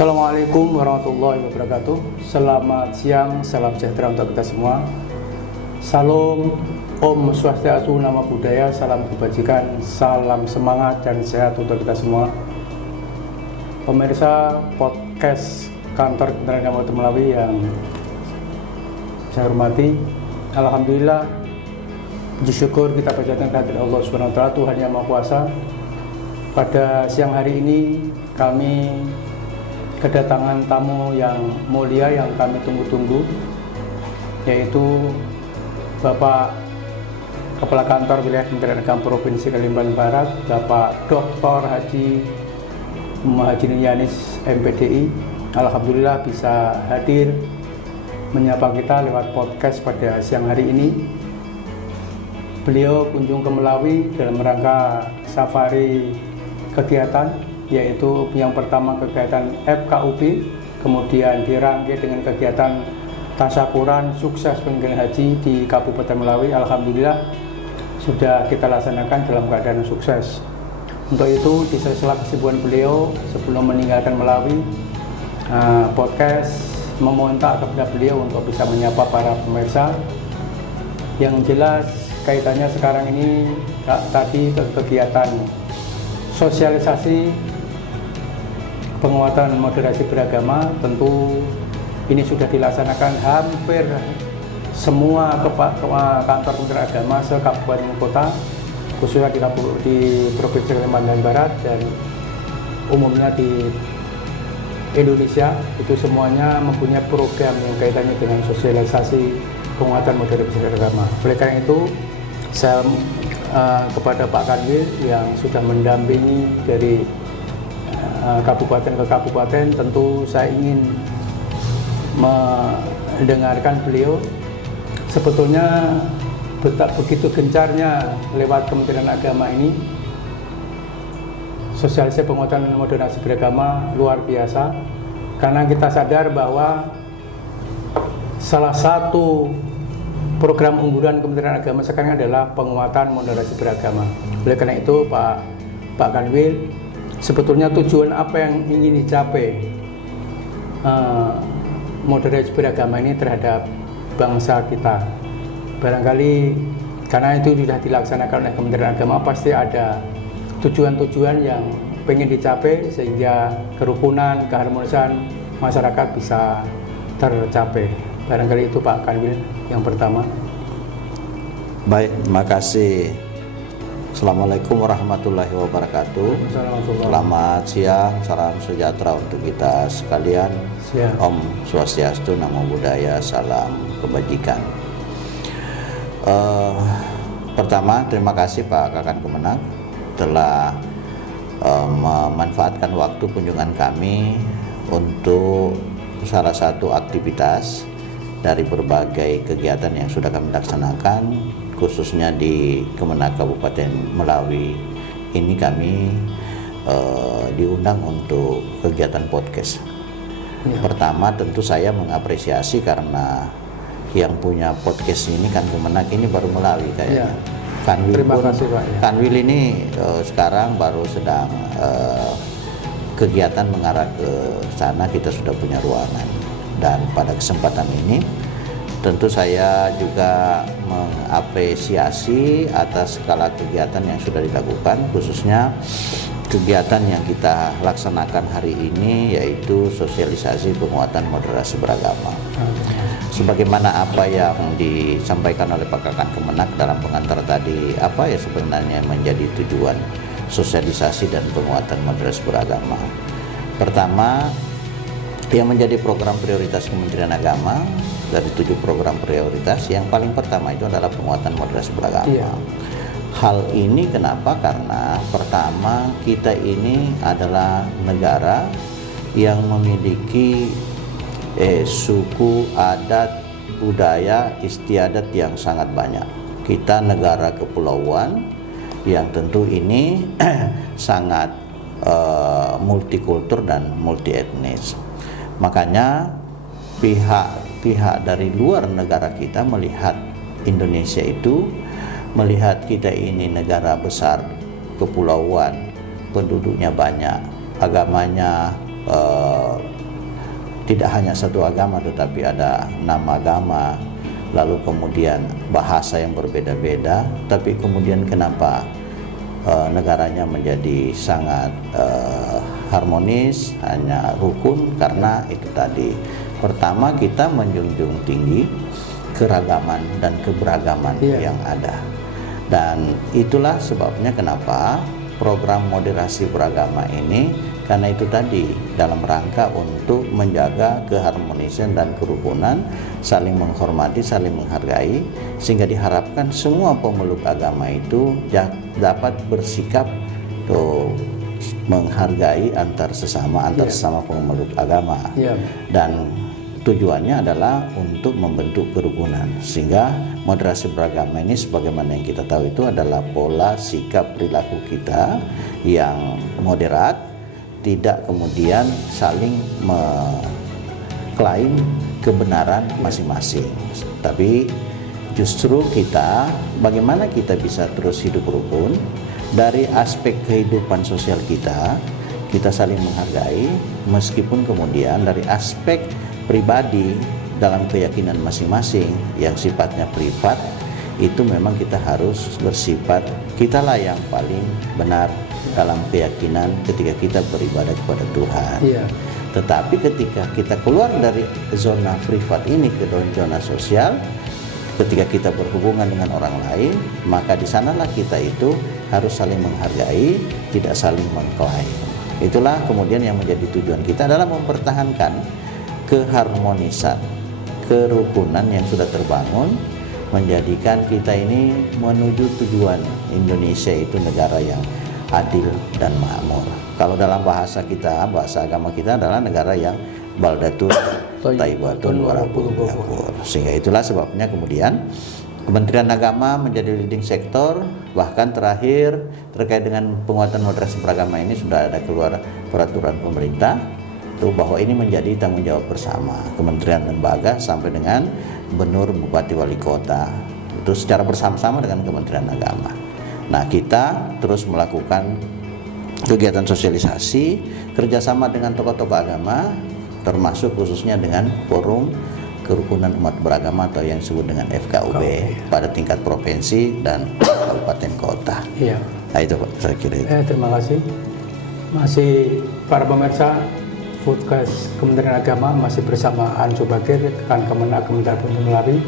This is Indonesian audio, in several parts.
Assalamualaikum warahmatullahi wabarakatuh. Selamat siang, salam sejahtera untuk kita semua. Salam, Om Swastiastu, Namo Buddhaya, salam kebajikan, salam semangat dan sehat untuk kita semua. Pemirsa podcast kantor Kementerian Agama Melawi yang saya hormati, alhamdulillah, puji syukur kita panjatkan kehadirat Allah Subhanahu wa taala, Tuhan yang Maha Kuasa. Pada siang hari ini kami kedatangan tamu yang mulia yang kami tunggu-tunggu, yaitu Bapak Kepala Kantor Wilayah Kementerian Agama Provinsi Kalimantan Barat, Bapak Dr. Haji Muhajir Yanis MPDI. Alhamdulillah bisa hadir menyapa kita lewat podcast pada siang hari ini. Beliau kunjung ke Melawi dalam rangka safari kegiatan, yaitu yang pertama kegiatan FKUP, kemudian dirangkai dengan kegiatan tasyakuran sukses penyelenggaraan haji di Kabupaten Melawi. Alhamdulillah sudah kita laksanakan dalam keadaan sukses. Untuk itu di sela kesibukan beliau sebelum meninggalkan Melawi, podcast meminta kepada beliau untuk bisa menyapa para pemirsa. Yang jelas kaitannya sekarang ini tadi kegiatan sosialisasi penguatan moderasi beragama, tentu ini sudah dilaksanakan hampir semua kantor Kementerian Agama se-kabupaten kota, khususnya di Provinsi Kalimantan Barat dan umumnya di Indonesia. Itu semuanya mempunyai program yang kaitannya dengan sosialisasi penguatan moderasi beragama. Oleh karena itu, saya kepada Pak Kanwil yang sudah mendampingi dari kabupaten ke kabupaten, tentu saya ingin mendengarkan beliau. Sebetulnya begitu gencarnya lewat Kementerian Agama ini sosialisasi penguatan moderasi beragama luar biasa, karena kita sadar bahwa salah satu program unggulan Kementerian Agama sekarang adalah penguatan moderasi beragama. Oleh karena itu Pak Kanwil, sebetulnya tujuan apa yang ingin dicapai moderasi beragama ini terhadap bangsa kita? Barangkali karena itu sudah dilaksanakan oleh Kementerian Agama, pasti ada tujuan-tujuan yang ingin dicapai sehingga kerukunan, keharmonisan masyarakat bisa tercapai. Barangkali itu Pak Kanwil yang pertama. Baik, terima kasih. Assalamualaikum warahmatullahi wabarakatuh. Selamat siang, salam sejahtera untuk kita sekalian. Om Swastiastu, Namo Buddhaya, salam kebajikan. Pertama, terima kasih Pak Kakan Kemenag telah memanfaatkan waktu kunjungan kami untuk salah satu aktivitas dari berbagai kegiatan yang sudah kami laksanakan, khususnya di Kemenag Kabupaten Melawi. Ini kami diundang untuk kegiatan podcast. Pertama, tentu saya mengapresiasi karena yang punya podcast ini kan Kemenag ini baru Melawi kayaknya. Kanwil pun, Kanwil ini sekarang baru sedang kegiatan mengarah ke sana. Kita sudah punya ruangan, dan pada kesempatan ini tentu saya juga mengapresiasi atas segala kegiatan yang sudah dilakukan, khususnya kegiatan yang kita laksanakan hari ini, yaitu sosialisasi penguatan moderasi beragama. Sebagaimana apa yang disampaikan oleh Pak Kakan Kemenag dalam pengantar tadi, apa ya sebenarnya menjadi tujuan sosialisasi dan penguatan moderasi beragama? Pertama, yang menjadi program prioritas Kementerian Agama, dari 7 program prioritas, yang paling pertama itu adalah penguatan moderasi beragama. Hal ini kenapa? Karena pertama, kita ini adalah negara yang memiliki suku, adat, budaya, istiadat yang sangat banyak. Kita negara kepulauan yang tentu ini sangat multikultur dan multi etnis. Makanya pihak dari luar negara kita melihat Indonesia itu, melihat kita ini negara besar, kepulauan, penduduknya banyak, agamanya tidak hanya satu agama tetapi ada 6 agama, lalu kemudian bahasa yang berbeda-beda, tapi kemudian kenapa negaranya menjadi sangat harmonis, hanya rukun? Karena itu tadi, pertama kita menjunjung tinggi keragaman dan keberagaman yang ada, dan itulah sebabnya kenapa program moderasi beragama ini, karena itu tadi dalam rangka untuk menjaga keharmonisan dan kerukunan, saling menghormati, saling menghargai, sehingga diharapkan semua pemeluk agama itu dapat bersikap menghargai antar sesama pemeluk agama. Dan tujuannya adalah untuk membentuk kerukunan, sehingga moderasi beragama ini sebagaimana yang kita tahu itu adalah pola sikap perilaku kita yang moderat, tidak kemudian saling mengklaim kebenaran masing-masing, tapi justru kita bagaimana kita bisa terus hidup rukun dari aspek kehidupan sosial kita saling menghargai, meskipun kemudian dari aspek pribadi dalam keyakinan masing-masing yang sifatnya privat itu memang kita harus bersifat kitalah yang paling benar dalam keyakinan ketika kita beribadah kepada Tuhan. Tetapi ketika kita keluar dari zona privat ini ke zona sosial, ketika kita berhubungan dengan orang lain, maka di sanalah kita itu harus saling menghargai, tidak saling mengklaim. Itulah kemudian yang menjadi tujuan kita adalah mempertahankan keharmonisan, kerukunan yang sudah terbangun, menjadikan kita ini menuju tujuan Indonesia itu negara yang adil dan makmur. Kalau dalam bahasa kita, bahasa agama kita adalah negara yang baldatun thayyibatun wa rabbul ghafur. Sehingga itulah sebabnya kemudian Kementerian Agama menjadi leading sektor, bahkan terakhir terkait dengan penguatan moderasi beragama ini sudah ada keluar peraturan pemerintah itu bahwa ini menjadi tanggung jawab bersama kementerian lembaga sampai dengan gubernur, bupati, wali kota, itu secara bersama-sama dengan Kementerian Agama. Nah, kita terus melakukan kegiatan sosialisasi kerjasama dengan tokoh-tokoh agama, termasuk khususnya dengan forum kerukunan umat beragama atau yang disebut dengan FKUB pada tingkat provinsi dan kabupaten kota. Nah, itu Pak, saya kira itu. Terima kasih. Masih para pemirsa Foodcast Kementerian Agama masih bersama Ansu Bakir, rekan Kemenak Kementerian Melawi,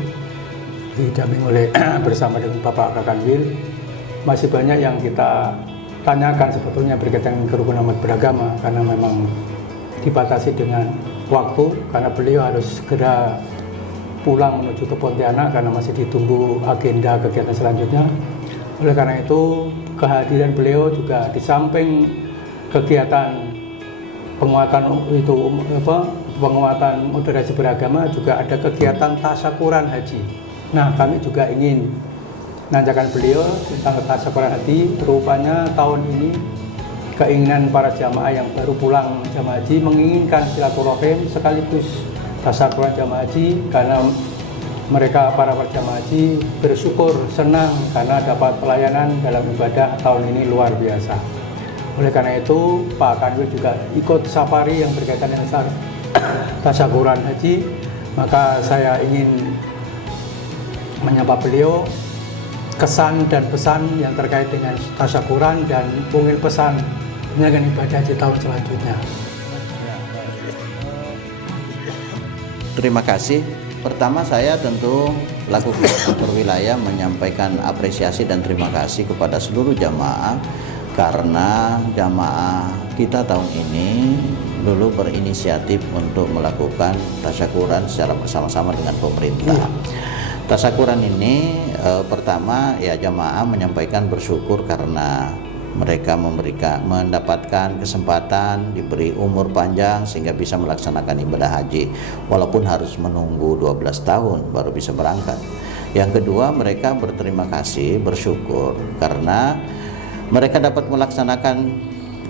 didampingi oleh bersama dengan Bapak Kakanwil. Masih banyak yang kita tanyakan sebetulnya berkaitan dengan kerukunan umat beragama, karena memang dibatasi dengan waktu, karena beliau harus segera pulang menuju ke Pontianak karena masih ditunggu agenda kegiatan selanjutnya. Oleh karena itu kehadiran beliau juga di samping kegiatan penguatan penguatan moderasi beragama, juga ada kegiatan tasyakuran haji. Nah, kami juga ingin nanyakan beliau tentang tasyakuran haji. Rupanya tahun ini keinginan para jamaah yang baru pulang jamaah haji menginginkan silaturahim sekaligus tasyakuran jamaah haji, karena mereka para jamaah haji bersyukur, senang karena dapat pelayanan dalam ibadah tahun ini luar biasa. Oleh karena itu Pak Kanwil juga ikut safari yang berkaitan dengan tasyakuran haji. Maka saya ingin menyapa beliau, kesan dan pesan yang terkait dengan tasyakuran dan mungkin pesan penyelenggaraan ibadah haji tahun selanjutnya. Terima kasih. Pertama, saya tentu selaku Gubernur Wilayah menyampaikan apresiasi dan terima kasih kepada seluruh jamaah, karena jamaah kita tahun ini dulu berinisiatif untuk melakukan tasyakuran secara bersama-sama dengan pemerintah. Tasyakuran ini pertama ya jamaah menyampaikan bersyukur karena mereka mendapatkan kesempatan, diberi umur panjang sehingga bisa melaksanakan ibadah haji walaupun harus menunggu 12 tahun baru bisa berangkat. Yang kedua, mereka berterima kasih, bersyukur karena mereka dapat melaksanakan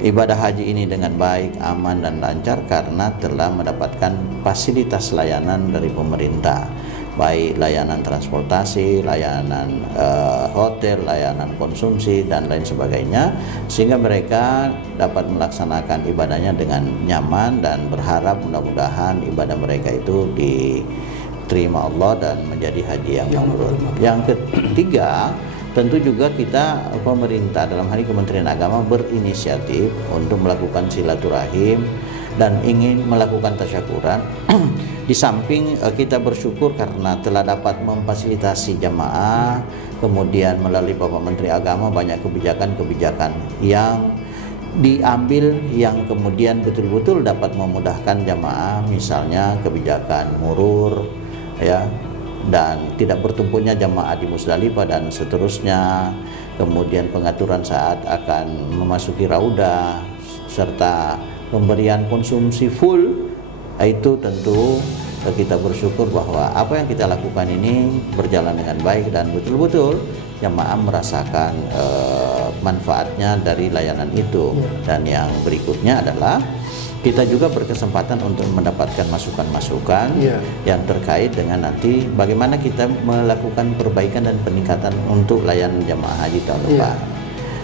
ibadah haji ini dengan baik, aman dan lancar karena telah mendapatkan fasilitas layanan dari pemerintah. baik layanan transportasi, layanan hotel, layanan konsumsi dan lain sebagainya, sehingga mereka dapat melaksanakan ibadahnya dengan nyaman dan berharap mudah-mudahan ibadah mereka itu diterima Allah dan menjadi haji yang mabrur. Yang ketiga, tentu juga kita pemerintah dalam hal ini Kementerian Agama berinisiatif untuk melakukan silaturahim dan ingin melakukan tasyakuran. Di samping kita bersyukur karena telah dapat memfasilitasi jamaah, kemudian melalui Bapak Menteri Agama banyak kebijakan-kebijakan yang diambil yang kemudian betul-betul dapat memudahkan jamaah, misalnya kebijakan murur ya, dan tidak bertumpunya jamaah di Musdalifah dan seterusnya, kemudian pengaturan saat akan memasuki raudah serta pemberian konsumsi full. Itu tentu kita bersyukur bahwa apa yang kita lakukan ini berjalan dengan baik dan betul-betul jamaah merasakan manfaatnya dari layanan itu. Dan yang berikutnya adalah kita juga berkesempatan untuk mendapatkan masukan-masukan yang terkait dengan nanti bagaimana kita melakukan perbaikan dan peningkatan untuk layanan jamaah haji tahun depan.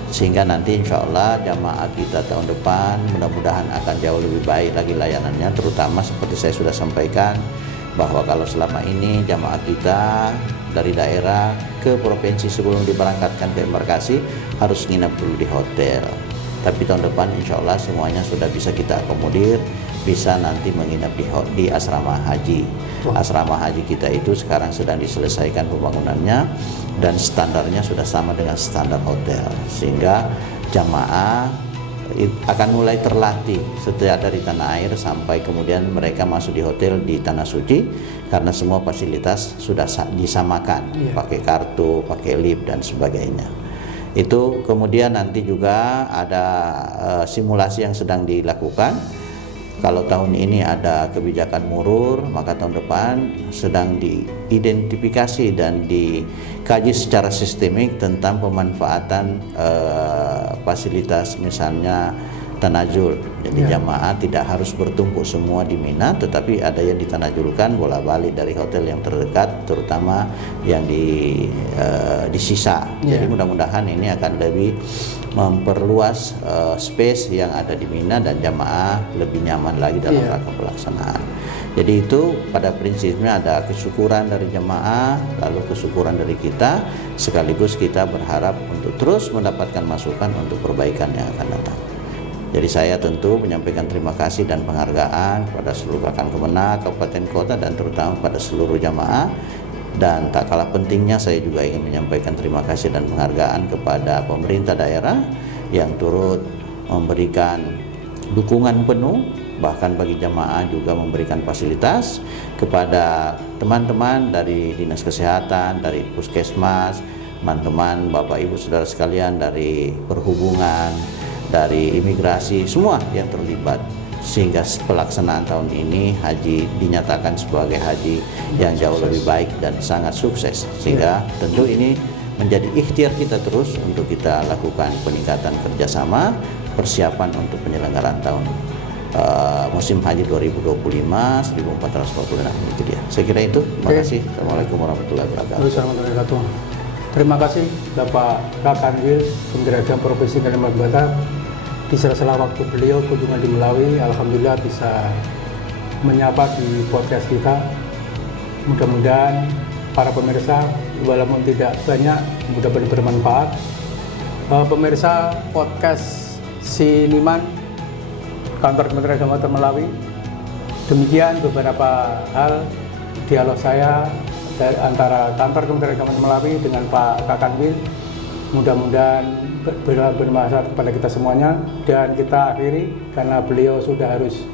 Sehingga nanti insya Allah jamaah kita tahun depan mudah-mudahan akan jauh lebih baik lagi layanannya, terutama seperti saya sudah sampaikan bahwa kalau selama ini jamaah kita dari daerah ke provinsi sebelum diberangkatkan ke embarkasi harus nginap dulu di hotel, tapi tahun depan insya Allah semuanya sudah bisa kita akomodir, bisa nanti menginap di asrama haji. Asrama haji kita itu sekarang sedang diselesaikan pembangunannya dan standarnya sudah sama dengan standar hotel, sehingga jamaah akan mulai terlatih setiap dari tanah air sampai kemudian mereka masuk di hotel di Tanah Suci, karena semua fasilitas sudah disamakan, pakai kartu, pakai lift dan sebagainya. Itu kemudian nanti juga ada simulasi yang sedang dilakukan. Kalau tahun ini ada kebijakan murur, maka tahun depan sedang diidentifikasi dan dikaji secara sistemik tentang pemanfaatan fasilitas misalnya tanajul. Jadi jamaah tidak harus bertumpuk semua di Mina, tetapi ada yang ditanajulkan bola-balik dari hotel yang terdekat, terutama yang di Sisa. Jadi mudah-mudahan ini akan lebih memperluas space yang ada di Mina dan jamaah lebih nyaman lagi dalam rangka pelaksanaan. Jadi itu pada prinsipnya ada kesyukuran dari jamaah, lalu kesyukuran dari kita, sekaligus kita berharap untuk terus mendapatkan masukan untuk perbaikan yang akan datang. Jadi saya tentu menyampaikan terima kasih dan penghargaan kepada seluruh Kakan Kemenak, kabupaten kota dan terutama pada seluruh jamaah. Dan tak kalah pentingnya saya juga ingin menyampaikan terima kasih dan penghargaan kepada pemerintah daerah yang turut memberikan dukungan penuh, bahkan bagi jamaah juga memberikan fasilitas kepada teman-teman dari Dinas Kesehatan, dari Puskesmas, teman-teman Bapak Ibu Saudara sekalian dari Perhubungan, dari imigrasi, semua yang terlibat, sehingga pelaksanaan tahun ini haji dinyatakan sebagai haji yang jauh lebih baik dan sangat sukses. Sehingga tentu ini menjadi ikhtiar kita terus untuk kita lakukan peningkatan kerjasama persiapan untuk penyelenggaraan tahun musim haji 2025 1446 itu dia. Saya kira itu. Terima kasih. Assalamualaikum warahmatullahi wabarakatuh. Terima kasih Bapak Kakan Wil, Kementerian Agama Provinsi Kalimantan Barat. Di sela-sela waktu beliau kunjungan di Melawi, alhamdulillah bisa menyapa di podcast kita. Mudah-mudahan para pemirsa, walaupun tidak banyak, mudah-mudahan bermanfaat. Pemirsa podcast Siniman Kantor Kementerian Agama Melawi, demikian beberapa hal dialog saya antara Kantor Kementerian Agama Melawi dengan Pak Kakan Wil. Mudah-mudahan bermanfaat kepada kita semuanya, dan kita akhiri karena beliau sudah harus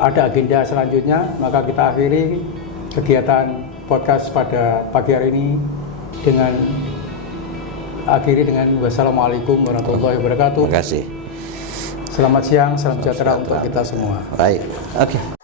ada agenda selanjutnya, maka kita akhiri kegiatan podcast pada pagi hari ini dengan wassalamualaikum warahmatullahi wabarakatuh. Terima kasih. Selamat siang, salam sejahtera untuk kita semua. Baik. Oke.